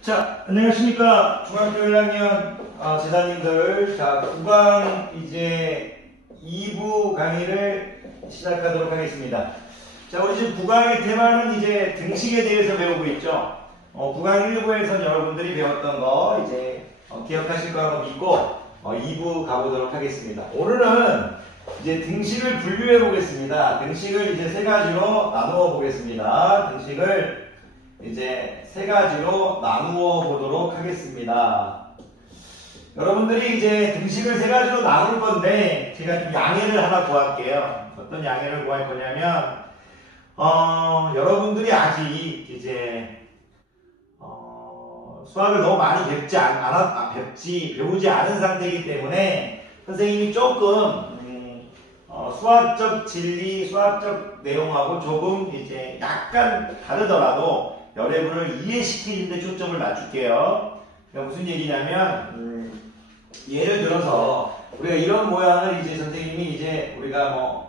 자, 안녕하십니까. 중학교 1학년 제자님들. 자, 9강 이제 2부 강의를 시작하도록 하겠습니다. 자, 우리 지금 9강의 테마는 이제 등식에 대해서 배우고 있죠. 9강 1부에서는 여러분들이 배웠던 거 이제 기억하실 거라고 믿고 2부 가보도록 하겠습니다. 오늘은 이제 등식을 분류해 보겠습니다. 등식을 이제 세 가지로 나누어 보겠습니다. 등식을 이제 세 가지로 나누어 보도록 하겠습니다. 여러분들이 이제 등식을 세 가지로 나눌 건데 제가 좀 양해를 하나 구할게요. 어떤 양해를 구할 거냐면 여러분들이 아직 이제 수학을 너무 많이 배우지 않은 상태이기 때문에 선생님이 조금 수학적 진리, 수학적 내용하고 조금 이제 약간 다르더라도 여러분을 이해시키는 데 초점을 맞출게요. 그러니까 무슨 얘기냐면 예를 들어서 우리가 이런 모양을 이제 선생님이 이제 우리가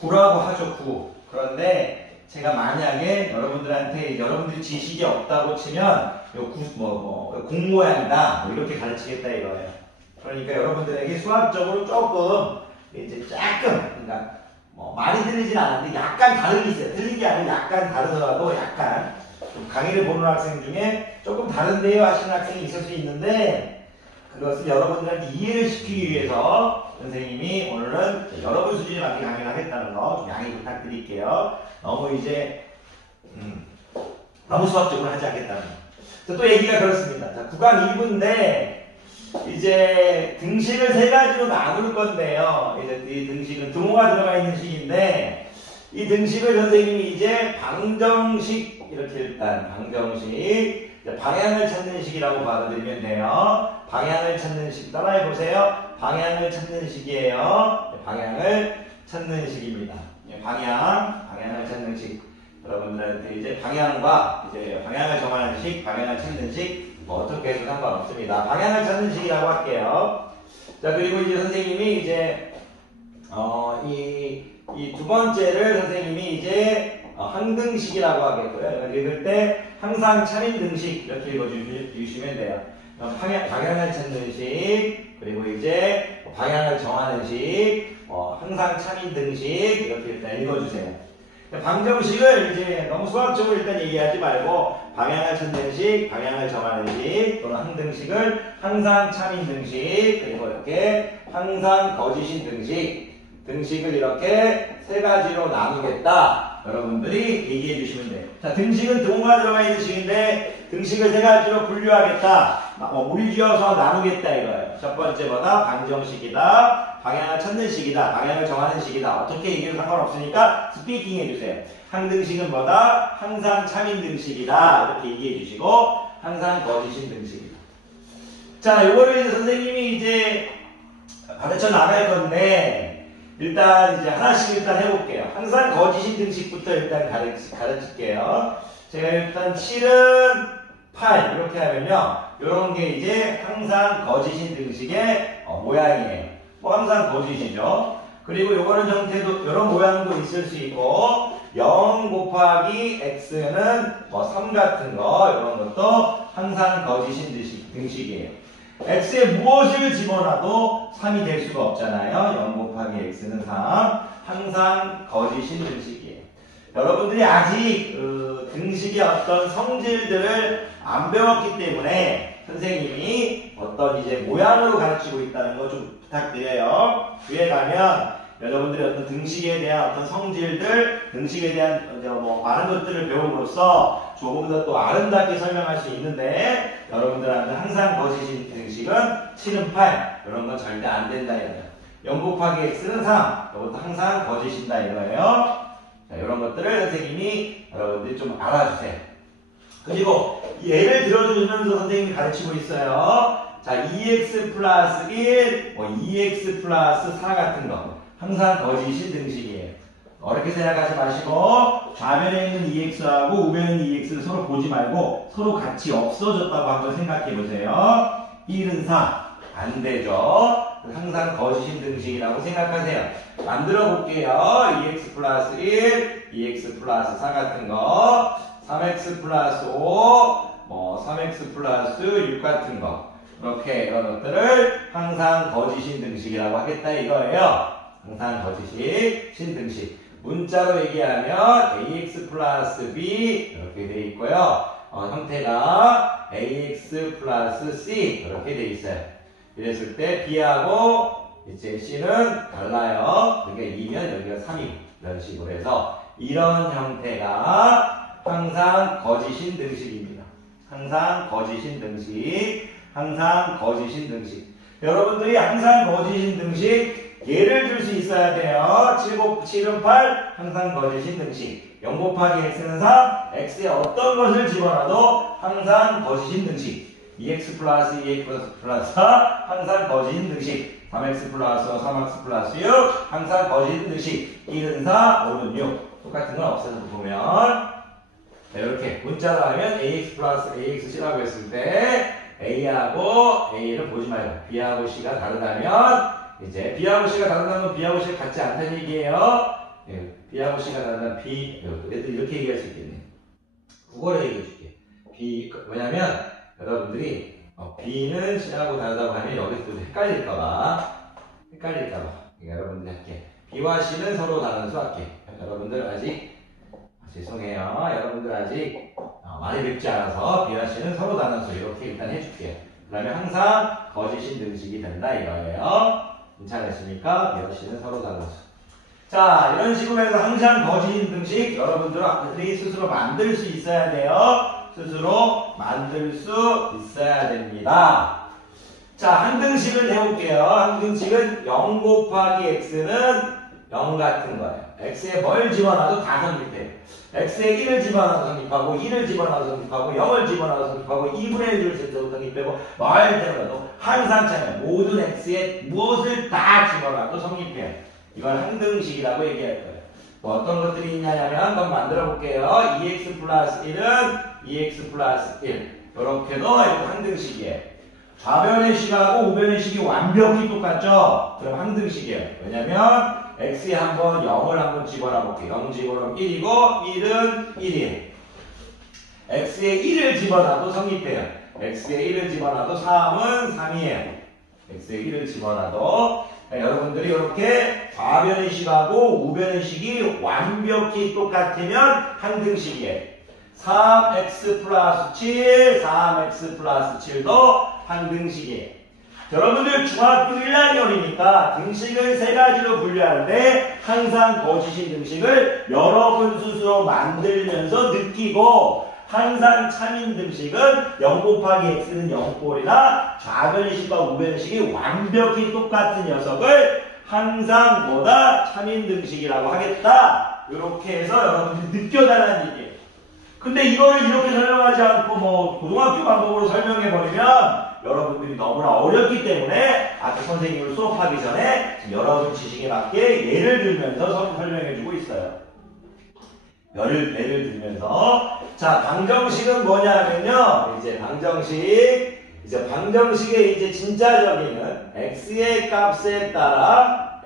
구라고 하죠. 구. 그런데 제가 만약에 여러분들한테 여러분들이 지식이 없다고 치면 공 모양이다 이렇게 가르치겠다 이거예요. 그러니까 여러분들에게 수학적으로 조금 이제 그러니까 많이 틀리진 않았는데 약간 다름이 있어요. 틀린 게 아니라 약간 다르더라도 약간 좀 강의를 보는 학생 중에 조금 다른데요 하시는 학생이 있을 수 있는데 그것을 여러분들한테 이해를 시키기 위해서 선생님이 오늘은 여러분 수준에 맞게 강의를 하겠다는 거 좀 양해 부탁드릴게요. 너무 이제 너무 수학적으로 하지 않겠다는 거. 또 얘기가 그렇습니다. 자, 9강 1부인데 이제 등식을 세 가지로 나눌 건데요. 이제 이 등식은 등호가 들어가 있는 식인데 이 등식을 선생님이 이제 방정식 이렇게 일단 방정식 방향을 찾는 식이라고 받아들이면 돼요. 방향을 찾는 식 따라해 보세요. 방향을 찾는 식이에요. 방향을 찾는 식입니다. 방향을 찾는 식. 여러분들한테 이제 방향과 이제 방향을 정하는 식, 방향을 찾는 식 어떻게 해도 상관없습니다. 방향을 찾는 식이라고 할게요. 자, 그리고 이제 선생님이 이제 이 두 번째를 선생님이 이제 항등식이라고 하겠고요. 읽을 때 항상 차림 등식 이렇게 읽어주시면 돼요. 방향을 찾는 식, 그리고 이제 방향을 정하는 식, 항상 차림 등식 이렇게 일단 읽어주세요. 방정식을 이제 너무 수학적으로 일단 얘기하지 말고 방향을 찾는 식, 방향을 정하는 식 또는 항등식을 항상 참인 등식 그리고 이렇게 항상 거짓인 등식을 이렇게 세 가지로 나누겠다. 여러분들이 얘기해 주시면 돼요. 자, 등식은 등호가 들어가 있는 식인데 등식을 세 가지로 분류하겠다. 물지어서 나누겠다 이거예요. 첫 번째보다 방정식이다. 방향을 찾는 식이다. 방향을 정하는 식이다. 어떻게 얘기해도 상관없으니까 스피킹 해주세요. 항등식은 뭐다? 항상 참인 등식이다. 이렇게 얘기해 주시고 항상 거짓인 등식이다. 자, 요거를 이제 선생님이 이제 가르쳐 나갈 건데 일단 이제 하나씩 일단 해볼게요. 항상 거짓인 등식부터 일단 가르칠게요. 제가 일단 7은 8 이렇게 하면요. 요런 게 이제 항상 거짓인 등식의 모양이에요. 항상 거짓이죠. 그리고 요거는 형태도 요런 모양도 있을 수 있고 0 곱하기 x는 3 같은 거 이런 것도 항상 거짓인 등식이에요. x에 무엇을 집어넣어도 3이 될 수가 없잖아요. 0 곱하기 x는 3. 항상 거짓인 등식이에요. 여러분들이 아직 등식의 어떤 성질들을 안 배웠기 때문에 선생님이 어떤 이제 모양으로 가르치고 있다는 거 좀 부탁드려요. 뒤에 가면 여러분들이 어떤 등식에 대한 어떤 성질들, 등식에 대한 많은 것들을 배움으로써 조금 더 또 아름답게 설명할 수 있는데 여러분들한테 항상 거짓인 등식은 7은 8 이런 건 절대 안 된다 이거예요. 0 곱하기 x는 3 이것도 항상 거짓이다 이거예요. 자, 이런 것들을 선생님이 여러분들이 좀 알아주세요. 그리고 예를 들어주면서 선생님이 가르치고 있어요. 자, 2x 플러스 1, 2x 플러스 4 같은 거 항상 거짓인 등식이에요. 어렵게 생각하지 마시고 좌변에 있는 2x하고 우변에 있는 2x를 서로 보지 말고 서로 같이 없어졌다고 한번 생각해 보세요. 1은 4 안 되죠. 항상 거짓인 등식이라고 생각하세요. 만들어 볼게요. 2x 플러스 1, 2x 플러스 4 같은 거, 3x 플러스 5, 3x 플러스 6 같은 거. 이렇게 이런 것들을 항상 거짓인 등식이라고 하겠다 이거예요. 항상 거짓인 등식. 문자로 얘기하면 ax 플러스 b 이렇게 돼 있고요. 형태가 ax 플러스 c 이렇게 돼 있어요. 이랬을 때 b하고 이제 c는 달라요. 그러니까 2면 여기가 3이고 이런 식으로 해서 이런 형태가 항상 거짓인 등식입니다. 항상 거짓인 등식. 항상 거짓인 등식. 여러분들이 항상 거짓인 등식 예를 들 수 있어야 돼요. 7은 8 항상 거짓인 등식. 0 곱하기 x는 3 x에 어떤 것을 집어넣어도 항상 거짓인 등식. 2x 플러스 2x 플러스 4 항상 거짓인 등식. 3x 플러스 3x 플러스 6 항상 거짓인 등식. 1은 4 5는 6 똑같은 건 없어서 보면 이렇게 문자로 하면 ax 플러스 ax c라고 했을 때 A하고 A를 보지 말고 B하고 C가 다르다면 이제 B하고 C가 다르다면 B하고 C가 같지 않다는 얘기예요. B하고 C가 다르다면 B 애들 이렇게 얘기할 수 있겠네. 국어로 얘기해 줄게. 왜냐면 여러분들이 B는 C하고 다르다고 하면 여기서 또 헷갈릴까봐 여러분들 할게. B와 C는 서로 다른 수 할게. 여러분들 아직 죄송해요. 여러분들 아직 많이 뵙지 않아서 B와 C는 서로 다른 수 이렇게 일단 해줄게요. 그러면 항상 거짓인 등식이 된다 이거예요. 괜찮으십니까? B와 C는 서로 다른 수. 자, 이런 식으로 해서 항상 거짓인 등식 여러분들이 스스로 만들 수 있어야 돼요. 스스로 만들 수 있어야 됩니다. 자, 한 등식을 해볼게요. 한 등식은 0 곱하기 x는 0 같은 거예요. x에 뭘 집어넣어도 다 성립해요. x에 1을 집어넣어서 성립하고 2를 집어넣어서 성립하고 0을 집어넣어서 성립하고 2분의 1을 제대로 성립하고 뭘 집어넣어도 항상 차면 모든 x에 무엇을 다 집어넣어도 성립해요. 이걸 한 등식이라고 얘기할 거예요. 뭐 어떤 것들이 있냐면 한번 만들어 볼게요. 2x 플러스 1은 2x 플러스 1 이렇게도 이거 한 등식이에요. 좌변의 식하고 우변의 식이 완벽히 똑같죠? 그럼 한 등식이에요. 왜냐면 x에 한번 0을 한번 집어넣어 볼게요. 0 집어넣으면 1이고 1은 1이에요. x에 1을 집어넣어도 성립해요. x에 1을 집어넣어도 3은 3이에요. x에 1을 집어넣어도 여러분들이 이렇게 좌변의 식하고 우변의 식이 완벽히 똑같으면 한 등식이에요. 3x 플러스 7, 3x 플러스 7도 한 등식이에요. 여러분들 중학교 1학년이니까 등식을 세 가지로 분류하는데 항상 거짓인 등식을 여러분 스스로 만들면서 느끼고 항상 참인 등식은 0 곱하기 x는 0꼴이나 좌변의 식과 우변의 식이 완벽히 똑같은 녀석을 항상 뭐다? 참인 등식이라고 하겠다. 이렇게 해서 여러분들이 느껴달라는 얘기예요. 근데 이거를 이렇게 설명하지 않고 뭐 고등학교 방법으로 설명해버리면 여러분들이 너무나 어렵기 때문에 아까 선생님을 수업하기 전에 여러분 지식에 맞게 예를 들면서 설명해주고 있어요. 예를 들면서 자 방정식은 뭐냐면요 이제 방정식의 이제 진짜적인 x의 값에 따라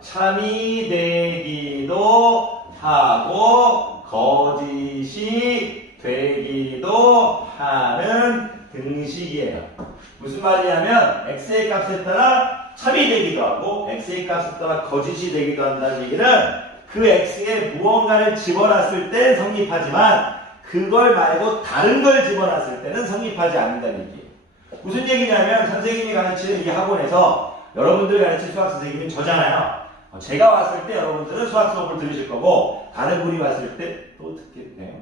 참이 되기도 하고 거짓이 되기도 하는 등식이에요. 무슨 말이냐면 x의 값에 따라 참이 되기도 하고 x의 값에 따라 거짓이 되기도 한다는 얘기는 그 x에 무언가를 집어넣었을 때 성립하지만 그걸 말고 다른 걸 집어넣었을 때는 성립하지 않는다는 얘기예요. 무슨 얘기냐면 선생님이 가르치는 이 학원에서 여러분들 가르칠 수학 선생님은 저잖아요. 제가 왔을 때 여러분들은 수학 수업을 들으실 거고 다른 분이 왔을 때 또 듣겠네요.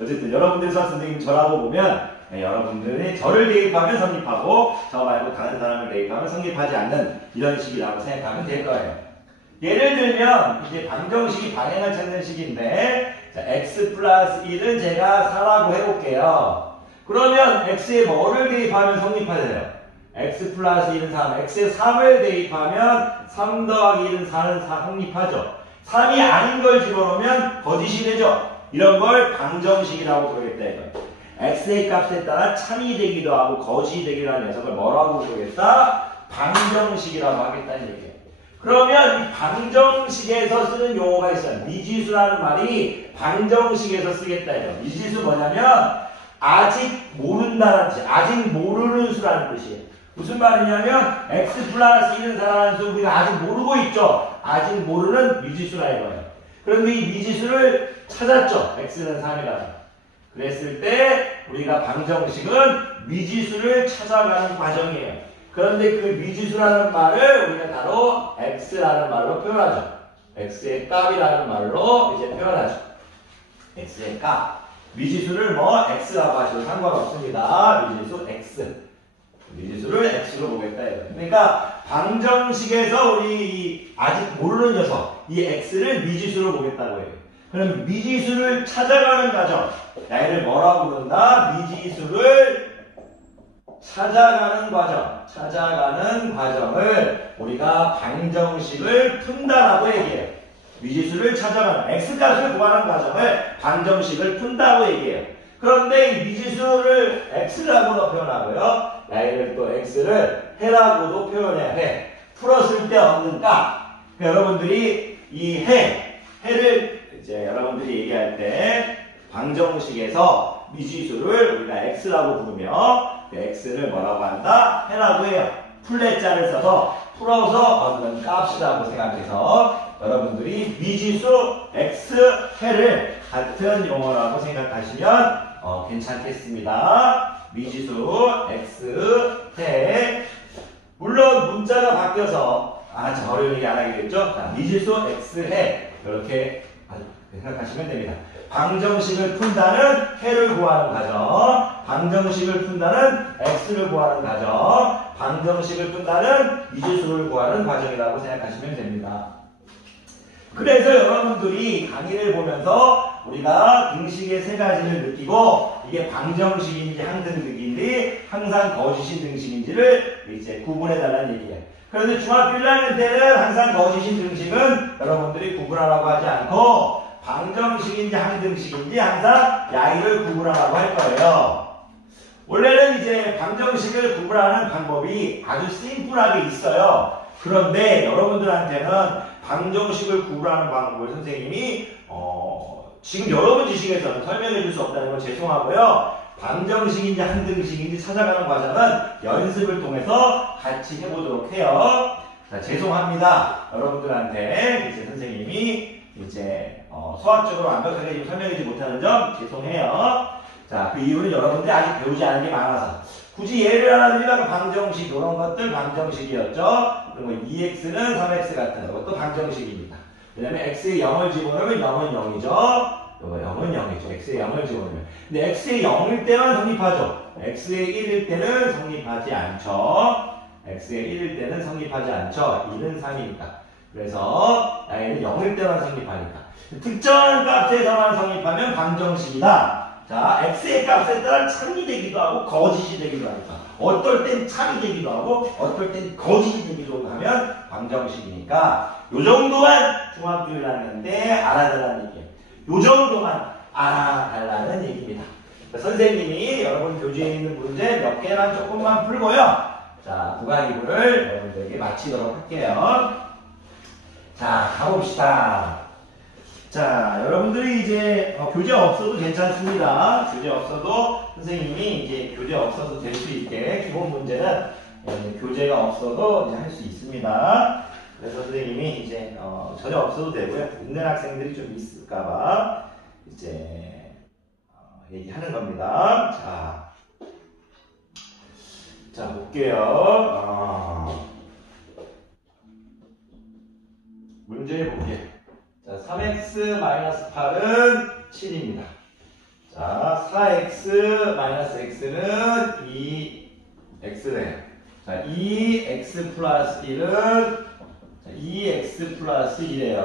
어쨌든 여러분들 수학 선생님 저라고 보면 여러분들이 저를 대입하면 성립하고 저 말고 다른 사람을 대입하면 성립하지 않는 이런 식이라고 생각하면 될 거예요. 예를 들면 이제 방정식이 방향을 찾는 식인데 자, x 플러스 1은 제가 4라고 해볼게요. 그러면 x에 뭐를 대입하면 성립하세요? x 플러스 1은 3, x에 3을 대입하면 3 더하기 1은 4는 4 성립하죠. 3이 아닌 걸 집어넣으면 거짓이 되죠. 이런 걸 방정식이라고 부르겠다 이거예요. x의 값에 따라 참이 되기도 하고 거짓이 되기도 하는 녀석을 뭐라고 부르겠다? 방정식이라고 하겠다는 얘기예요. 그러면 이 방정식에서 쓰는 용어가 있어요. 미지수라는 말이 방정식에서 쓰겠다 이거. 미지수 뭐냐면 아직 모른다는 뜻이에요. 아직 모르는 수라는 뜻이에요. 무슨 말이냐면 x 플러스 1은 4라는 수 우리가 아직 모르고 있죠. 아직 모르는 미지수라 이거예요. 그런데 이 미지수를 찾았죠. x는 3이라서. 그랬을 때 우리가 방정식은 미지수를 찾아가는 과정이에요. 그런데 그 미지수라는 말을 우리가 바로 x라는 말로 표현하죠. x의 값이라는 말로 이제 표현하죠. x의 값. 미지수를 뭐 x라고 하셔도 상관없습니다. 미지수 x. 미지수를 x로 보겠다. 그러니까 방정식에서 우리 아직 모르는 녀석, 이 x를 미지수로 보겠다고 해요. 그럼 미지수를 찾아가는 과정. 얘를 뭐라고 부른다? 미지수를 찾아가는 과정. 찾아가는 과정을 우리가 방정식을 푼다라고 얘기해요. 미지수를 찾아가는 x값을 구하는 과정을 방정식을 푼다고 얘기해요. 그런데 이 미지수를 x라고도 표현하고요. 얘를 또 x를 해라고도 표현해야 해. 풀었을 때 얻는 값. 그러니까 여러분들이 이 해를 이제 여러분들이 얘기할 때 방정식에서 미지수를 우리가 x라고 부르며 그 x를 뭐라고 한다? 해라고 해요. 플랫자를 써서 풀어서 얻는 값이라고 생각해서 여러분들이 미지수 x 해를 같은 용어라고 생각하시면 괜찮겠습니다. 미지수 x 해. 물론 문자가 바뀌어서 저 어려운 얘기 안 하겠죠? 자, 미지수 x 해 이렇게 생각하시면 됩니다. 방정식을 푼다는 해를 구하는 과정, 방정식을 푼다는 x를 구하는 과정, 방정식을 푼다는 미지수를 구하는 과정이라고 생각하시면 됩니다. 그래서 여러분들이 강의를 보면서 우리가 등식의 세 가지를 느끼고 이게 방정식인지 항등식인지 항상 거짓인 등식인지를 이제 구분해달라는 얘기예요. 그런데 중학교 1학년 때는 항상 거짓인 등식은 여러분들이 구분하라고 하지 않고 방정식인지 항등식인지 항상 야이를 구분하라고 할 거예요. 원래는 이제 방정식을 구분하는 방법이 아주 심플하게 있어요. 그런데 여러분들한테는 방정식을 구분하는 방법을 선생님이 지금 여러분 지식에서는 설명해 줄 수 없다는 건 죄송하고요. 방정식인지 항등식인지 찾아가는 과정은 연습을 통해서 같이 해보도록 해요. 자, 죄송합니다. 여러분들한테 이제 선생님이 이제 수학적으로 완벽하게 지금 설명하지 못하는 점 죄송해요. 자, 그 이유는 여러분들이 아직 배우지 않은 게 많아서. 굳이 예를 하나 드리면 방정식 이런 것들 방정식이었죠. 그리고 2x는 3x 같은 것도 방정식입니다. 왜냐면 x에 0을 집어넣으면 0은 0이죠. 이거 0은 0이죠. x에 0을 집어넣으면. 근데 x에 0일 때만 성립하죠. x에 1일 때는 성립하지 않죠. x에 1일 때는 성립하지 않죠. 1은 3이니까. 그래서 얘는 0일 때만 성립하니까. 특정한 값에서만 성립하면 방정식이다. 자, x의 값에 따라 참이 되기도 하고 거짓이 되기도 하니까. 어떨 땐 참이 되기도 하고 어떨 땐 거짓이 되기도 하면 방정식이니까 요 정도만 중학교 1학년 때 알아달라는 얘기예요. 요 정도만 알아달라는 얘기입니다. 선생님이 여러분 교재에 있는 문제 몇 개만 조금만 풀고요. 자, 구간 2부를 여러분들에게 마치도록 할게요. 자, 가봅시다. 자, 여러분들이 이제 교재 없어도 괜찮습니다. 교재 없어도 선생님이 이제 교재 없어도 될 수 있게 기본 문제는 교재가 없어도 이제 할 수 있습니다. 그래서 선생님이 이제 전혀 없어도 되고요. 있는 학생들이 좀 있을까봐 이제 얘기하는 겁니다. 자 볼게요. 문제 볼게요. 자, 3x-8은 7입니다. 자, 4x-x는 2x래요. 자, 2x 플러스 1은 2x 플러스 1이에요.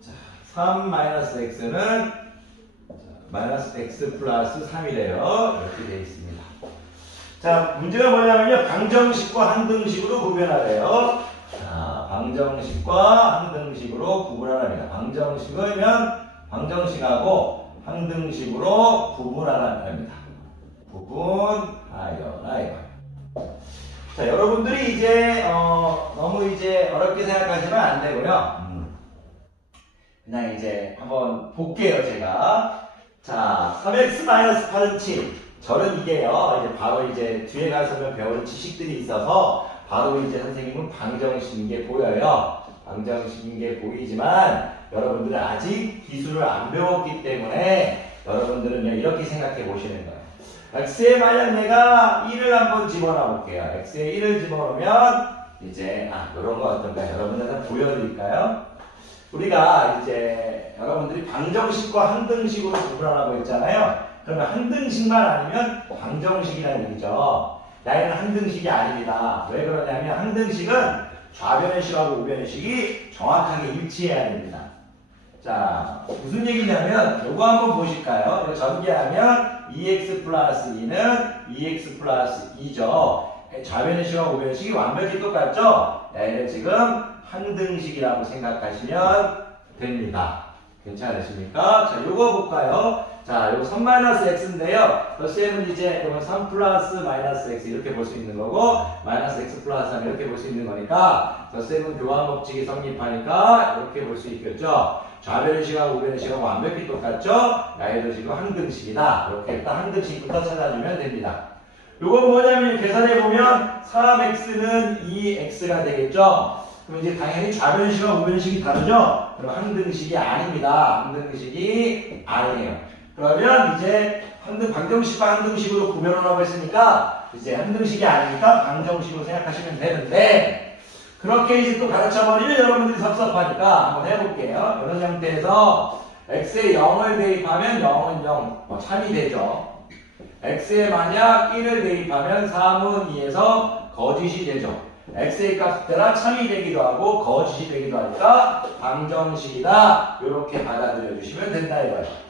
자, 3-x는 마이너스 x 플러스 3이래요. 이렇게 되어 있습니다. 자, 문제가 뭐냐면요. 방정식과 항등식으로 구별하래요. 자, 방정식과 항등식으로 구분하랍니다. 방정식이면 방정식하고 항등식으로 구분하라는 겁니다. 구분하여라 이거예요. 자, 여러분들이 이제 너무 이제 어렵게 생각하시면 안 되고요. 그냥 이제 한번 볼게요, 제가. 자, 3x-8은 7. 저는 이게요, 이제 바로 이제 뒤에 가서 배우는 지식들이 있어서 바로 이제 선생님은 방정식인 게 보여요. 방정식인 게 보이지만 여러분들은 아직 기술을 안 배웠기 때문에 여러분들은 이렇게 생각해 보시는 거예요. x에 만약 내가 1을 한번 집어넣어 볼게요. x에 1을 집어넣으면 이제 이런 거 어떤가요? 여러분들한테 보여드릴까요? 우리가 이제 여러분들이 방정식과 항등식으로 구분하라고 했잖아요. 그러면 항등식만 아니면 방정식이라는 얘기죠. 얘는 항등식이 아닙니다. 왜 그러냐면 항등식은 좌변의식하고 우변의식이 정확하게 일치해야 됩니다. 자, 무슨 얘기냐면 요거 한번 보실까요? 이거 전개하면 2x 플러스 2는 2x 플러스 2죠. 좌변의식하고 우변의식이 완벽히 똑같죠? 얘는 지금 항등식이라고 생각하시면 됩니다. 괜찮으십니까? 자, 요거 볼까요? 자, 요거 3-x인데요. 덧셈은 이제 그러면 3 플러스 마이너스 x 이렇게 볼 수 있는 거고, 마이너스 x 플러스 3 이렇게 볼 수 있는 거니까, 덧셈은 교환 법칙이 성립하니까 이렇게 볼 수 있겠죠. 좌변의식하고 우변의식하고 완벽히 똑같죠? 얘도 지금 항등식이다. 이렇게 일단 항등식부터 찾아주면 됩니다. 요건 뭐냐면 계산해보면 3x는 2x가 되겠죠? 그럼 이제 당연히 좌변식과 우변식이 다르죠? 그럼 항등식이 아닙니다. 항등식이 아니에요. 그러면 이제 방정식과 항등식으로 구별하라고 했으니까 이제 항등식이 아니니까 방정식으로 생각하시면 되는데 그렇게 이제 또 가르쳐버리면 여러분들이 섭섭하니까 한번 해볼게요. 이런 형태에서 x에 0을 대입하면 0은 0, 참이 되죠. x에 만약 1을 대입하면 3은 2에서 거짓이 되죠. x의 값 때나 참이 되기도 하고 거짓이 되기도 하니까 방정식이다. 이렇게 받아들여 주시면 된다 이거예요.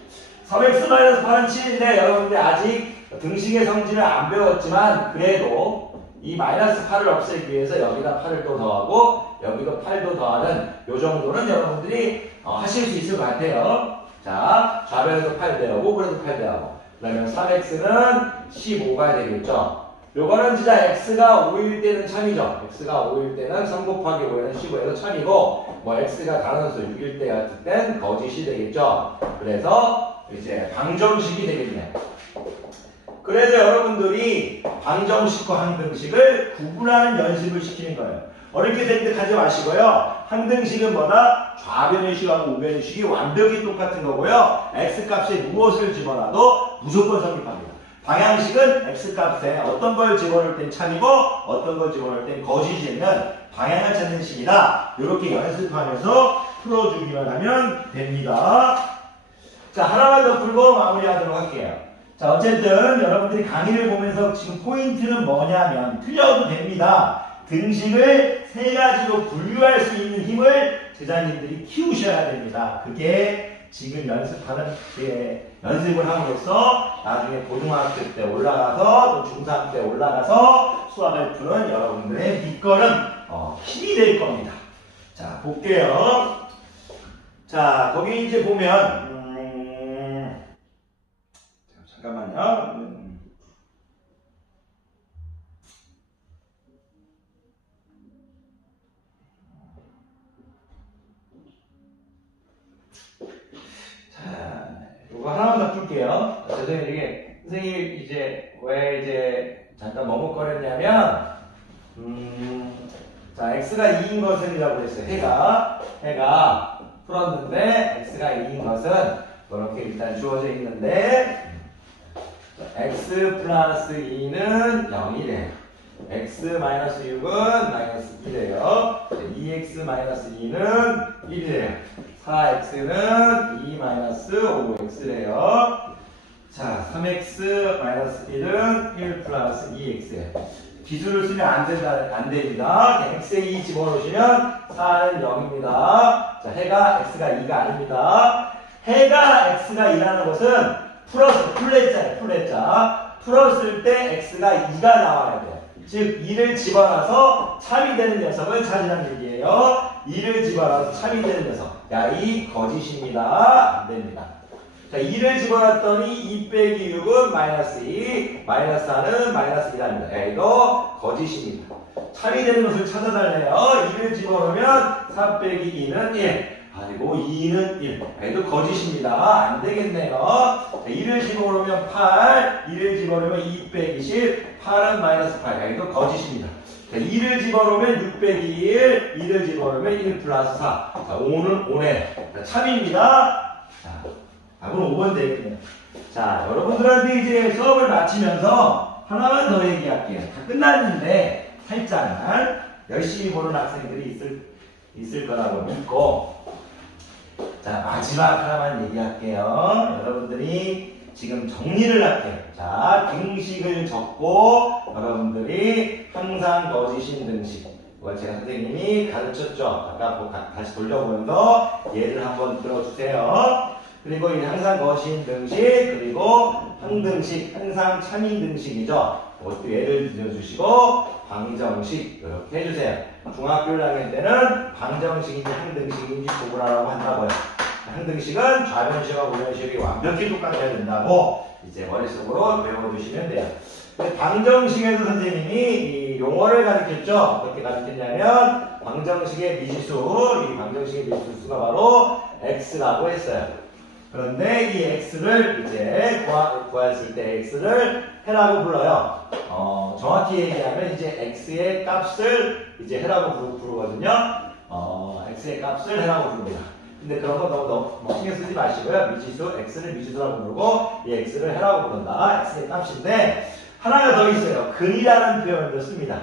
3x-8은 7인데 여러분들 아직 등식의 성질을 안 배웠지만 그래도 이 마이너스 8을 없애기 위해서 여기다 8을 또 더하고 여기도 8도 더하는 요 정도는 여러분들이 하실 수 있을 것 같아요. 자, 좌변에도 8 더하고 우변에도 8 더하고 그러면 3x는 15가 되겠죠. 요거는 진짜 x가 5일 때는 참이죠. x가 5일 때는 3 곱하기 5에는 15에서 참이고 뭐 x가 단원수 6일 때 같을 땐 거짓이 되겠죠. 그래서 이제 방정식이 되겠네요. 그래서 여러분들이 방정식과 항등식을 구분하는 연습을 시키는 거예요. 어렵게 생각하지 마시고요. 항등식은 뭐다? 좌변의식하고 우변의식이 완벽히 똑같은 거고요. x값에 무엇을 집어넣어도 무조건 성립합니다. 방향식은 x값에 어떤 걸 집어넣을 땐 참이고 어떤 걸 집어넣을 땐 거짓이 되는 방향을 찾는 식이다. 이렇게 연습하면서 풀어주기만 하면 됩니다. 자, 하나만 더 풀고 마무리하도록 할게요. 자, 어쨌든 여러분들이 강의를 보면서 지금 포인트는 뭐냐면 틀려도 됩니다. 등식을 세 가지로 분류할 수 있는 힘을 제자님들이 키우셔야 됩니다. 그게 지금 연습하는 연습을 함으로써 나중에 고등학교 때 올라가서 또 중3 때 올라가서 수학을 푸는 여러분들의 밑거름 힘이 될 겁니다. 자, 볼게요. 자, 거기 이제 보면 잠깐만요. 자, 이거 하나만 더 풀게요. 죄송해요. 이게 선생님이 이제 왜 이제 잠깐 머뭇거렸냐면 자, x가 2인 것은이라고 했어요. 해가 풀었는데 x가 2인 것은 이렇게 일단 주어져 있는데 x 플러스 2는 0이래요. x 마이너스 6은 마이너스 1이래요. 2x 마이너스 2는 1이래요. 4x는 2 마이너스 5x래요. 자, 3x 마이너스 1은 1 플러스 2x예요. 기술을 쓰면 안 됩니다. x에 2 집어넣으시면 4는 0입니다. 자, 해가 x가 2가 아닙니다. 해가 x가 2라는 것은 풀레자예요. 풀었을 때 x가 2가 나와야 돼요. 즉 2를 집어넣어서 참이 되는 녀석을 찾으라는 얘기예요. 2를 집어넣어서 참이 되는 녀석. 야, 이 거짓입니다. 안 됩니다. 자, 2를 집어넣었더니 2 빼기 6은 마이너스 2, 마이너스 4는 마이너스 2랍니다. 이거 거짓입니다. 참이되는 것을 찾아달래요. 2를 집어넣으면 4 빼기 2는 1. 그리고 2는 1. 이거 거짓입니다. 안 되겠네요. 자, 2를 집어넣으면 8, 2를 집어넣으면 2 빼기 10, 8은 마이너스 8. 이거 거짓입니다. 자, 2를 집어넣으면 6 빼기 1, 2를 집어넣으면 1 플러스 4. 자, 5는 5네. 자, 참입니다. 자, 답은 5번 되겠네요. 자, 여러분들한테 이제 수업을 마치면서 하나만 더 얘기할게요. 다 끝났는데 살짝만 열심히 보는 학생들이 있을 거라고 믿고, 자, 마지막 하나만 얘기할게요. 여러분들이 지금 정리를 할게요. 자, 등식을 적고 여러분들이 항상 거짓인 등식, 이걸 제가 선생님이 가르쳤죠. 아까 다시 돌려보면서 예를 한번 들어주세요. 그리고 이 항상 거신 등식, 그리고 항등식, 항상 참인 등식이죠. 이것도 예를 들어주시고 방정식 이렇게 해주세요. 중학교 1학년 때는 방정식인지 항등식인지 구분하라고 한다고요. 항등식은 좌변식과 우변식이 완벽히 똑같아야 된다고 이제 머릿속으로 외워두시면 돼요. 방정식에서 선생님이 이 용어를 가르쳤죠. 어떻게 가르쳤냐면 방정식의 미지수, 이 방정식의 미지수가 바로 x라고 했어요. 그런데 이 x를 이제 구했을 때 x를 해라고 불러요. 정확히 얘기하면 이제 x의 값을 이제 해라고 부르거든요. x의 값을 해라고 부릅니다. 근데 그런 거 너무 신경 쓰지 마시고요. 미지수 x를 미지수라고 부르고 이 x를 해라고 부른다. x의 값인데 하나가 더 있어요. 근이라는 표현을 씁니다.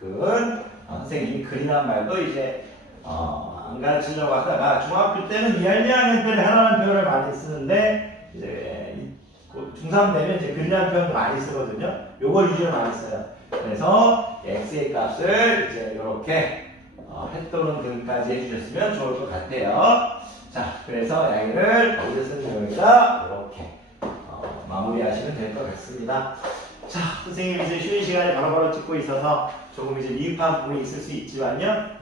근. 선생님이 근이란 말도 이제 안 가르치려고 하다가 중학교 때는 2, 1학년 때는 해라는 표현을 많이 쓰는데 이제 중3 되면 이제 근이라는 표현도 많이 쓰거든요. 요걸 위주로 많이 써요. 그래서 x의 값을 이제 이렇게 해 또는 근까지 해주셨으면 좋을 것 같아요. 자, 그래서 y를 어디서 쓰는 겁니다. 이렇게 마무리하시면 될 것 같습니다. 자, 선생님이 이제 쉬는 시간에 바로바로 찍고 있어서 조금 이제 미흡한 부분이 있을 수 있지만요.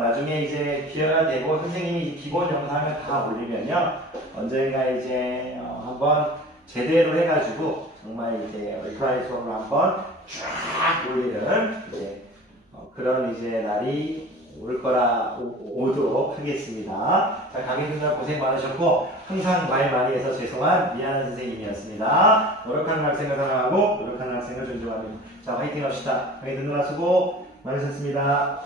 나중에 이제 기회가 되고 선생님이 기본 영상을 다 올리면요. 언젠가 이제 한번 제대로 해가지고 정말 이제 얼크라이 수업을 한번 쫙 올리는 이제 그런 이제 날이 오도록 하겠습니다. 자, 강의분들 고생 많으셨고 항상 말 많이 해서 죄송한 미안한 선생님이었습니다. 노력하는 학생을 사랑하고 노력하는 학생을 존중합니다. 자, 화이팅 합시다. 강의 듣느라 수고 많으셨습니다.